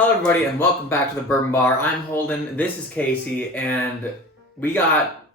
Hello everybody and welcome back to the Bourbon Bar. I'm Holden, this is Casey, and we got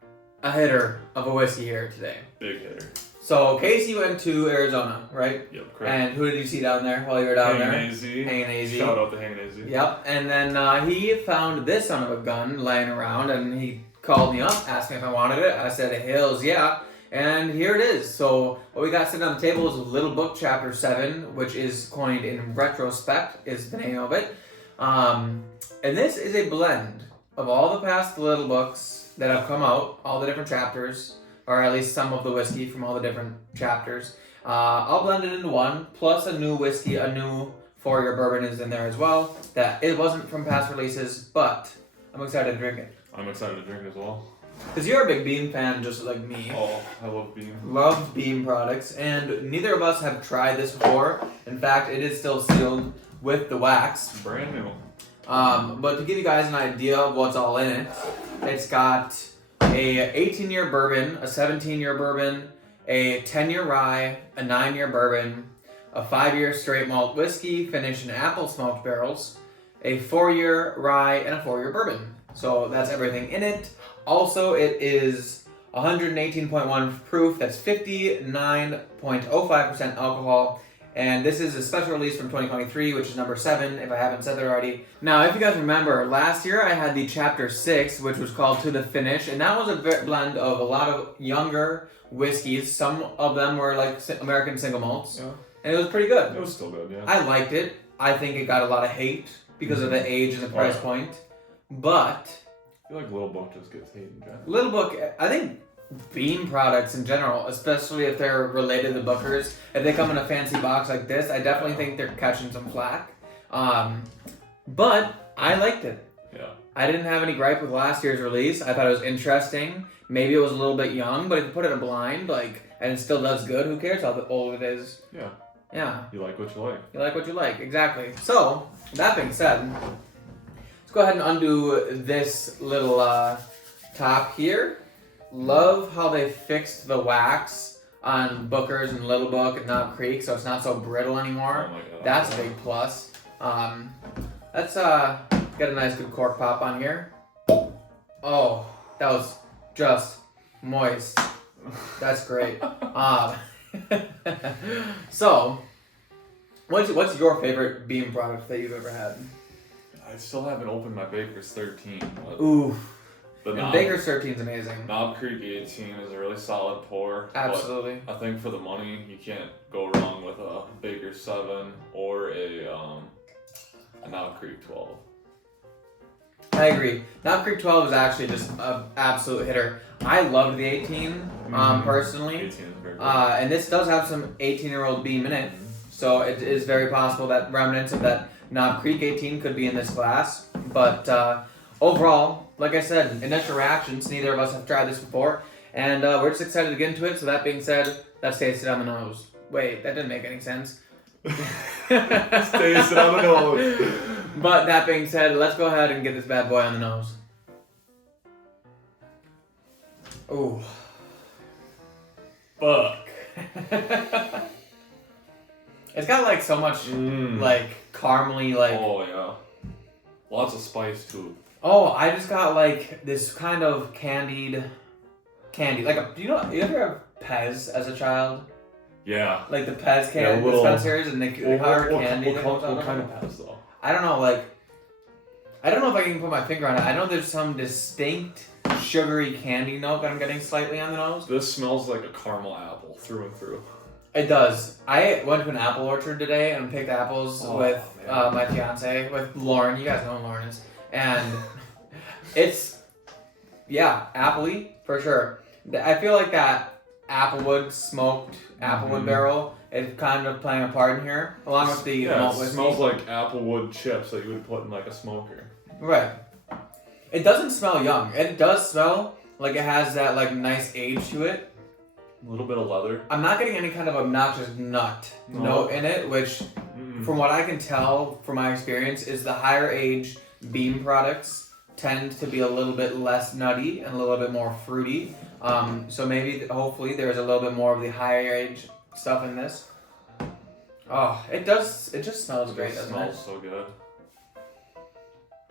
a hitter of a whiskey here today. Big hitter. So Casey went to Arizona, right? Yep, correct. And who did you see down there while you were down there? Hanging AZ. Shout out to Hanging AZ. Yep, and then he found this son of a gun laying around and he called me up, asked me if I wanted it. I said, hells yeah. And here it is. So what we got sitting on the table is a little book, chapter 7, which is coined in retrospect, is the name of it. And this is a blend of all the past little books that have come out, all the different chapters, or at least some of the whiskey from all the different chapters. I'll blend it into one, plus a new whiskey, a new 4-year bourbon is in there as well. That it wasn't from past releases, but I'm excited to drink it. I'm excited to drink it as well. Because you're a big Beam fan just like me. Oh, I love Beam. Love Beam products, and neither of us have tried this before. In fact, it is still sealed with the wax. Brand new. But to give you guys an idea of what's all in it, it's got a 18-year bourbon, a 17-year bourbon, a 10-year rye, a 9-year bourbon, a 5-year straight malt whiskey finished in apple smoked barrels, a 4-year rye, and a 4-year bourbon. So that's everything in it. Also, it is 118.1 proof. That's 59.05% alcohol. And this is a special release from 2023, which is number 7, if I haven't said that already. Now, if you guys remember, last year I had the chapter 6, which was called To the Finish. And that was a blend of a lot of younger whiskeys. Some of them were like American single malts. Yeah. And it was pretty good. It was still good, yeah. I liked it. I think it got a lot of hate because of the age and the price point. But I feel like Little Book just gets hate in general. Little Book, I think Beam products in general, especially if they're related to Bookers, if they come in a fancy box like this, I definitely think they're catching some flack. But I liked it. Yeah. I didn't have any gripe with last year's release. I thought it was interesting. Maybe it was a little bit young, but if you put it in a blind, and it still does good, who cares how old it is? Yeah. Yeah. You like what you like. You like what you like, exactly. So, that being said, go ahead and undo this little top here. Love how they fixed the wax on Booker's and Little Book and Knob Creek, so it's not so brittle anymore. Oh my God. That's a big plus. Let's get a nice good cork pop on here. Oh, that was just moist. That's great. So, what's your favorite Beam product that you've ever had? I still haven't opened my Baker's 13. Ooh. Baker's 13 is amazing. Knob Creek 18 is a really solid pour. Absolutely. I think for the money, you can't go wrong with a Baker's 7 or a Knob Creek 12. I agree. Knob Creek 12 is actually just an absolute hitter. I loved the 18 personally. 18 is very good. And this does have some 18-year-old Beam in it. So it is very possible that remnants of that Knob Creek 18 could be in this glass. But overall, like I said, initial reactions, neither of us have tried this before. And we're just excited to get into it. So that being said, let's taste it on the nose. Wait, that didn't make any sense. Let's taste it on the nose. But that being said, let's go ahead and get this bad boy on the nose. Ooh. Fuck. It's got so much caramely Oh yeah. Lots of spice too. Oh, I just got this kind of candy. You ever have Pez as a child? Yeah. Like the Pez dispensers and the hard candy. What kind of Pez though? I don't know, I don't know if I can put my finger on it. I know there's some distinct sugary candy note that I'm getting slightly on the nose. This smells like a caramel apple through and through. It does. I went to an apple orchard today and picked apples with my fiance, with Lauren. You guys know who Lauren is. And it's, appley for sure. I feel like that Applewood smoked Applewood barrel is kind of playing a part in here, along with the malt whiskey. It smells like Applewood chips that you would put in a smoker. Right. It doesn't smell young. It does smell like it has that nice age to it. A little bit of leather. I'm not getting any kind of obnoxious nut note in it, which, from what I can tell from my experience, is the higher age Beam products tend to be a little bit less nutty and a little bit more fruity. So maybe, hopefully, there's a little bit more of the higher age stuff in this. Oh, it does. It just smells great, doesn't it? It smells so good.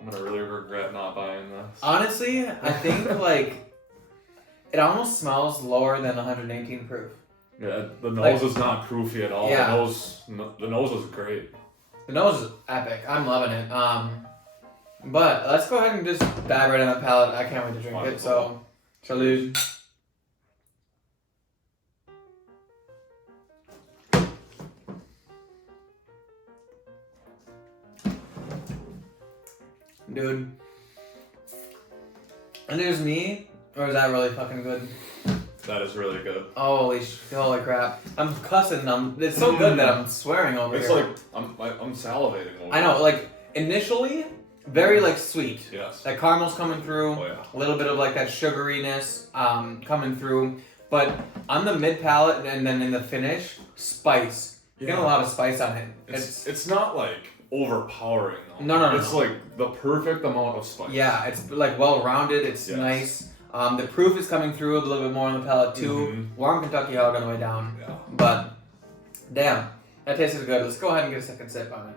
I'm gonna really regret not buying this. Honestly, I think like it almost smells lower than 118 proof. Yeah, the nose is not proofy at all. Yeah. The nose is great. The nose is epic. I'm loving it. But let's go ahead and just dive right on the palate. I can't wait to drink it. So, salud. Dude. And there's me, or is that really fucking good? That is really good. Holy crap. I'm cussing. It's so good that I'm swearing over It's here. like, I'm salivating over I know, like, initially, very, like, sweet. Yes. That caramel's coming through. Oh, yeah. A little bit of, like, that sugariness coming through. But on the mid-palate and then in the finish, spice. You're getting a lot of spice on it. It's not, like, overpowering, though. No. It's, like, the perfect amount of spice. Yeah, it's, like, well-rounded. It's nice. The proof is coming through a little bit more on the palate, too. Mm-hmm. Warm Kentucky hog on the way down. Yeah. But, damn, that tasted good. Let's go ahead and get a second sip on it.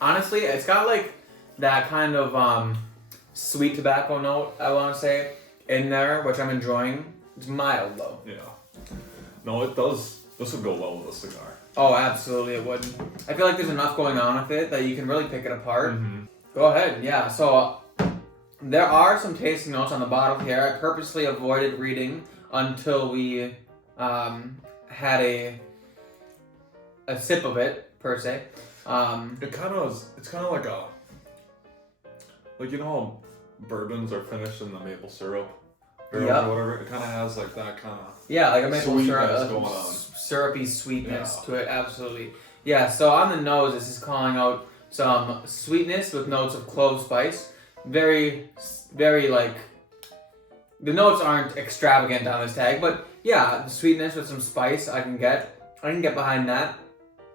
Honestly, it's got like that kind of sweet tobacco note, I want to say, in there, which I'm enjoying. It's mild though. Yeah. No, it does. This would go well with a cigar. Oh, absolutely it would. I feel like there's enough going on with it that you can really pick it apart. Mm-hmm. Go ahead, yeah. So there are some tasting notes on the bottle here. I purposely avoided reading until we had a sip of it, per se. It's kind of like you know how bourbons are finished in the maple syrup barrels or whatever. It kind of has like that kind of like a maple syrup, going on. syrupy sweetness to it. Absolutely, yeah. So on the nose, this is calling out some sweetness with notes of clove spice. Very, very like the notes aren't extravagant on this tag, but yeah, the sweetness with some spice I can get behind that.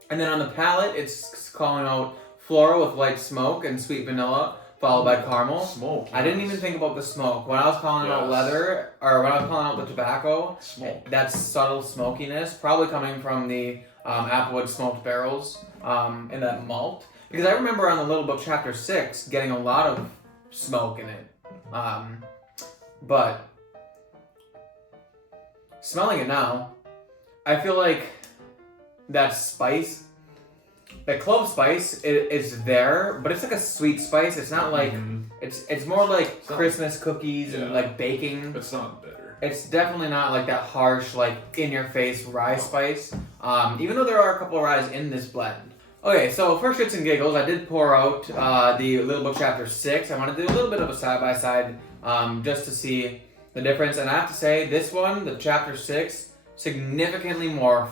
And then on the palate, it's calling out floral with light smoke and sweet vanilla, followed by caramel. Smoke. I didn't even think about the smoke. When I was calling out leather, or when I was calling out the tobacco, smoke. That subtle smokiness, probably coming from the Applewood smoked barrels in that malt. Because I remember on the Little Book Chapter 6 getting a lot of smoke in it. But smelling it now, I feel like that spice, that clove spice is there, but it's like a sweet spice. It's not like it's more like Christmas cookies and like baking. It's not bitter. It's definitely not like that harsh, like in your face rye spice. Even though there are a couple of ryes in this blend. Okay, so for shits and giggles, I did pour out the Little Book Chapter 6. I wanted to do a little bit of a side by side just to see the difference. And I have to say, this one, the Chapter 6, significantly more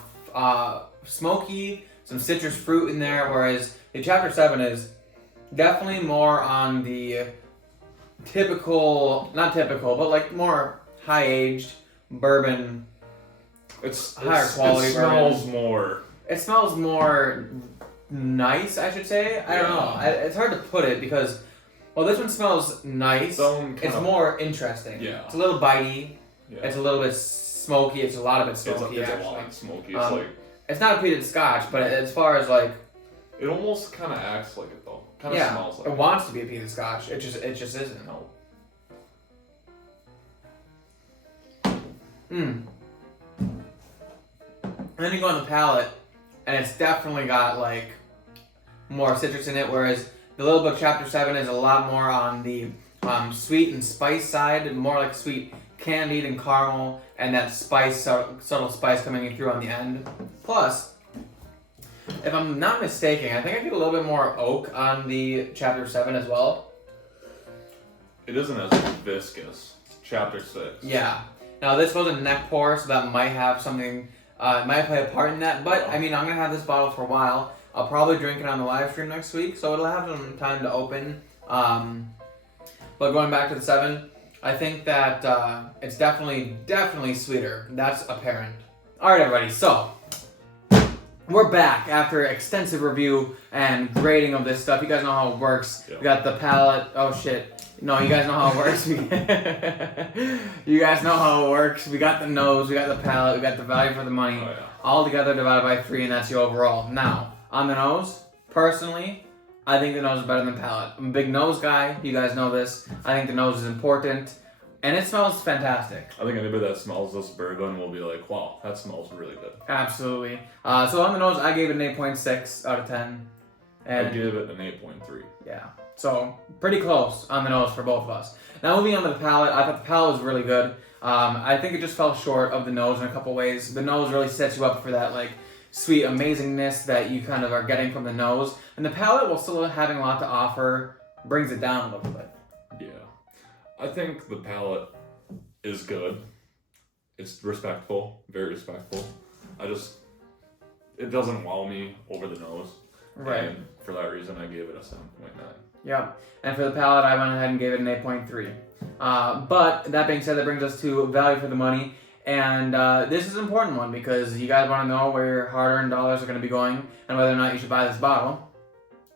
smoky, some citrus fruit in there, whereas the Chapter 7 is definitely more on the not typical, but like more high-aged bourbon. It's higher quality. It smells more. It smells more nice, I should say. I don't know. It's hard to put it because, well, this one smells nice. It's more interesting. Yeah. It's a little bitey. Yeah. It's a little bit smoky. It's a lot of it smoky. It's a lot smoky. Um, It's it's not a peated scotch, but as far as like, it almost kind of acts like it though. Kind of smells like it wants to be a peated scotch. It just isn't. No. And then you go on the palate, and it's definitely got like more citrus in it, whereas the Little Book Chapter 7 is a lot more on the sweet and spice side, more like sweet candied and caramel, and that spice, subtle spice coming in through on the end. Plus, if I'm not mistaken, I think I get a little bit more oak on the Chapter 7 as well. It isn't as viscous. Chapter 6. Yeah. Now this was a neck pour, so that might have something, might play a part in that. But I mean, I'm gonna have this bottle for a while. I'll probably drink it on the live stream next week, so it'll have some time to open. But going back to the 7, I think that it's definitely sweeter. That's apparent. All right, everybody. So we're back after extensive review and grading of this stuff. You guys know how it works. Yep. We got the palate. Oh shit. No, you guys know how it works. You guys know how it works. We got the nose, we got the palate, we got the value for the money. Oh, yeah. All together divided by 3, and that's your overall. Now, on the nose, personally, I think the nose is better than palate. I'm a big nose guy. You guys know this. I think the nose is important. And it smells fantastic. I think anybody that smells this bourbon will be like, wow, that smells really good. Absolutely. So on the nose, I gave it an 8.6 out of 10. And I give it an 8.3. yeah. So pretty close on the nose for both of us. Now moving on to the palate, I thought the palate was really good. I think it just fell short of the nose in a couple ways. The nose really sets you up for that like sweet amazingness that you kind of are getting from the nose. And the palate, while still having a lot to offer, brings it down a little bit. Yeah. I think the palate is good. It's respectful, very respectful. It doesn't wow me over the nose. Right. And for that reason, I gave it a 7.9. Yep. And for the palate, I went ahead and gave it an 8.3. But that being said, that brings us to value for the money. And this is an important one because you guys want to know where your hard-earned dollars are going to be going and whether or not you should buy this bottle.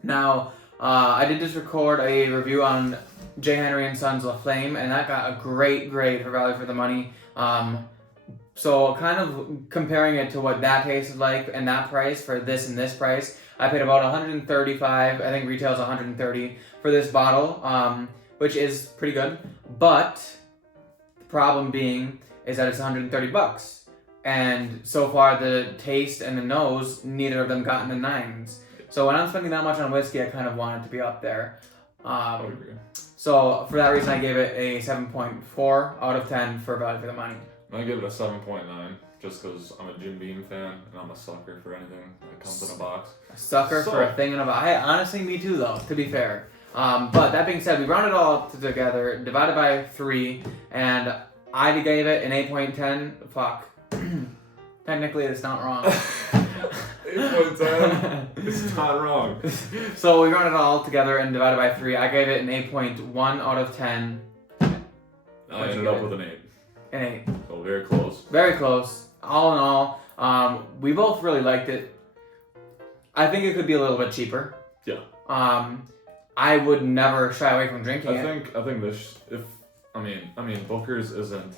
Now, I did just record a review on J. Henry & Sons La Flame, and that got a great grade for value for the money. So kind of comparing it to what that tasted like and that price for this and this price, I paid about $135. I think retail's $130 for this bottle, which is pretty good. But the problem being is that it's $130, and so far the taste and the nose, neither of them got in the 9s. So when I'm spending that much on whiskey, I kind of want it to be up there. I would agree. So for that reason, I gave it a 7.4 out of 10 for value for the money. I give it a 7.9 just because I'm a Jim Beam fan and I'm a sucker for anything that comes in a box. A sucker for a thing in a box. Honestly, me too, though, to be fair. But that being said, we rounded it all up together, divided by 3, and I gave it an 8.10. Fuck. Technically, it's not wrong. 8.10? It's not wrong. So we rounded it all together and divided by 3. I gave it an 8.1 out of 10. I ended up with an 8. An 8. So very close. Very close. All in all, we both really liked it. I think it could be a little bit cheaper. Yeah. I would never shy away from drinking it. I think this, I mean Booker's isn't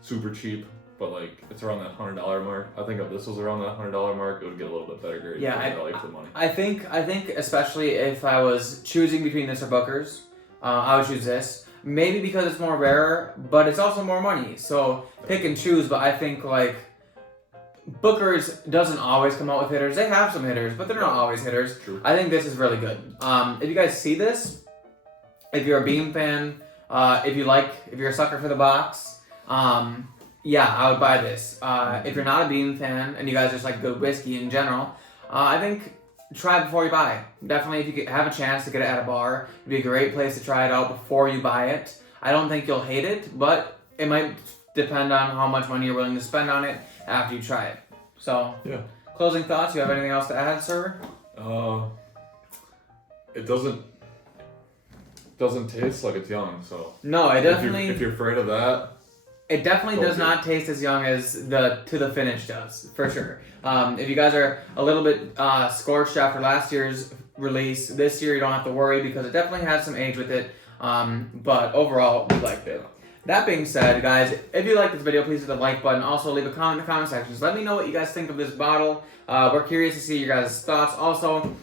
super cheap, but like it's around that $100 mark. I think if this was around that $100 mark, it would get a little bit better grade. Yeah, for the money. I think especially if I was choosing between this or Booker's, I would choose this. Maybe because it's more rare, but it's also more money. So pick and choose. But I think like Booker's doesn't always come out with hitters. They have some hitters, but they're not always hitters. True. I think this is really good. If you guys see this, if you're a Beam fan, if you're a sucker for the box, yeah, I would buy this. If you're not a Beam fan and you guys just like good whiskey in general, I think try it before you buy. Definitely, if you have a chance to get it at a bar, it'd be a great place to try it out before you buy it. I don't think you'll hate it, but it might depend on how much money you're willing to spend on it after you try it. So, yeah. Closing thoughts. You have anything else to add, sir? It doesn't taste like it's young. So no, it definitely. If you're afraid of that. It definitely does not taste as young as the To The Finish does, for sure. If you guys are a little bit scorched after last year's release, this year you don't have to worry because it definitely has some age with it. But overall, we liked it. That being said, guys, if you like this video, please hit the like button. Also, leave a comment in the comment sections. Let me know what you guys think of this bottle. We're curious to see your guys' thoughts. Also,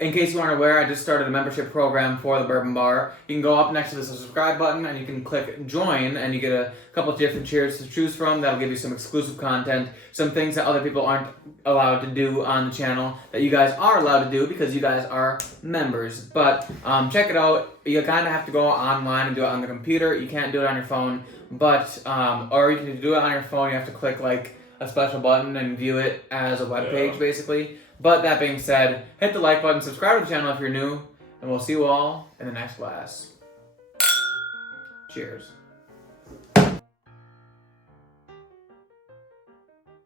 in case you aren't aware, I just started a membership program for the Bourbon Bar. You can go up next to the subscribe button and you can click join and you get a couple of different tiers to choose from. That'll give you some exclusive content, some things that other people aren't allowed to do on the channel that you guys are allowed to do because you guys are members. But check it out. You kind of have to go online and do it on the computer. You can't do it on your phone, but or you can do it on your phone. You have to click like a special button and view it as a web page, basically. But that being said, hit the like button, subscribe to the channel if you're new, and we'll see you all in the next glass. Cheers.